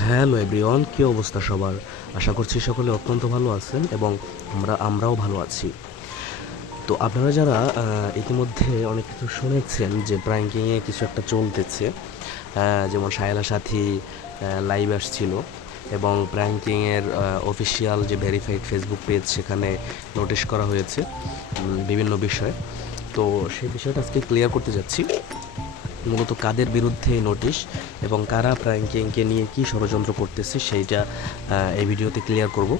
Hello everyone, কী অবস্থা সবার? আশা করছি সকলে অত্যন্ত ভালো আছেন এবং আমরা, আমরাও ভালো আছি। তো আপনারা যারা ইতিমধ্যে অনেক কিছু শুনেছেন যে প্র্যাঙ্কিংয়ে কিছু একটা চলতেছে যেমন সায়লা সাথী লাইভ আসছিল এবং প্র্যাঙ্কিংয়ের অফিসিয়াল যে ভেরিফাইড ফেসবুক পেজ সেখানে নোটিশ করা হয়েছে বিভিন্ন বিষয়ে। তো সেই বিষয়টা আজকে ক্লিয়ার করতে যাচ্ছি। মূলত কাদের বিরুদ্ধে নোটিশ এবং কারা প্র্যাঙ্কিংকে নিয়ে কী ষড়যন্ত্র করতেছে সেইটা এই ভিডিওতে ক্লিয়ার করব।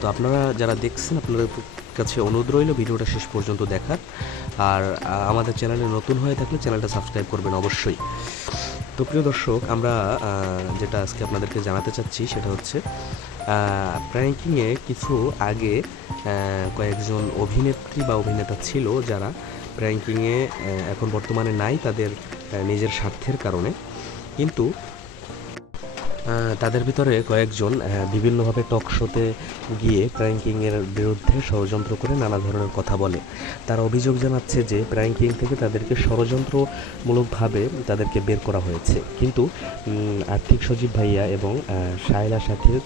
তো আপনারা যারা দেখছেন, আপনাদের কাছে অনুরোধ রইল ভিডিওটা শেষ পর্যন্ত দেখার। আর আমাদের চ্যানেলে নতুন হয়ে থাকলে চ্যানেলটা সাবস্ক্রাইব করবেন অবশ্যই। তো প্রিয় দর্শক, আমরা যেটা আজকে আপনাদেরকে জানাতে চাচ্ছি সেটা হচ্ছে প্র্যাঙ্কিংয়ে কিছু আগে কয়েকজন অভিনেত্রী বা অভিনেতা ছিল যারা প্র্যাঙ্কিংয়ে এখন বর্তমানে নাই, তাদের নিজের স্বার্থের কারণে। কিন্তু তাদের ভিতরে কয়েকজন বিভিন্নভাবে টক শোতে গিয়ে প্র্যাঙ্কিংয়ের বিরুদ্ধে ষড়যন্ত্র করে নানা ধরনের কথা বলে। তারা অভিযোগ জানাচ্ছে যে প্র্যাঙ্কিং থেকে তাদেরকে ষড়যন্ত্রমূলকভাবে তাদেরকে বের করা হয়েছে। কিন্তু আর্থিক সজীব ভাইয়া এবং সায়লা সাথীর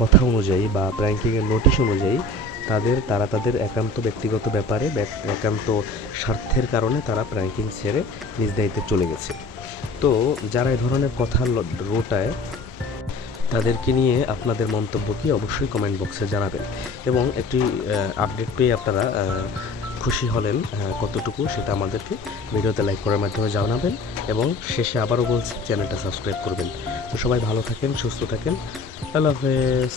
কথা অনুযায়ী বা প্র্যাঙ্কিংয়ের নোটিশ অনুযায়ী তাদের, তারা তাদের একান্ত ব্যক্তিগত ব্যাপারে একান্ত স্বার্থের কারণে তারা প্র্যাঙ্কিং ছেড়ে নিজ দায়িত্বে চলে গেছে। তো যারা এই ধরনের কথা রোটায়, তাদেরকে নিয়ে আপনাদের মন্তব্য কি অবশ্যই কমেন্ট বক্সে জানাবেন। এবং একটি আপডেট পেয়ে আপনারা খুশি হলেন কতটুকু সেটা আমাদেরকে ভিডিওতে লাইক করার মাধ্যমে জানাবেন এবং শেষে আবারও বলছি চ্যানেলটা সাবস্ক্রাইব করবেন। তো সবাই ভালো থাকেন, সুস্থ থাকেন। আল্লাহ হাফেজ।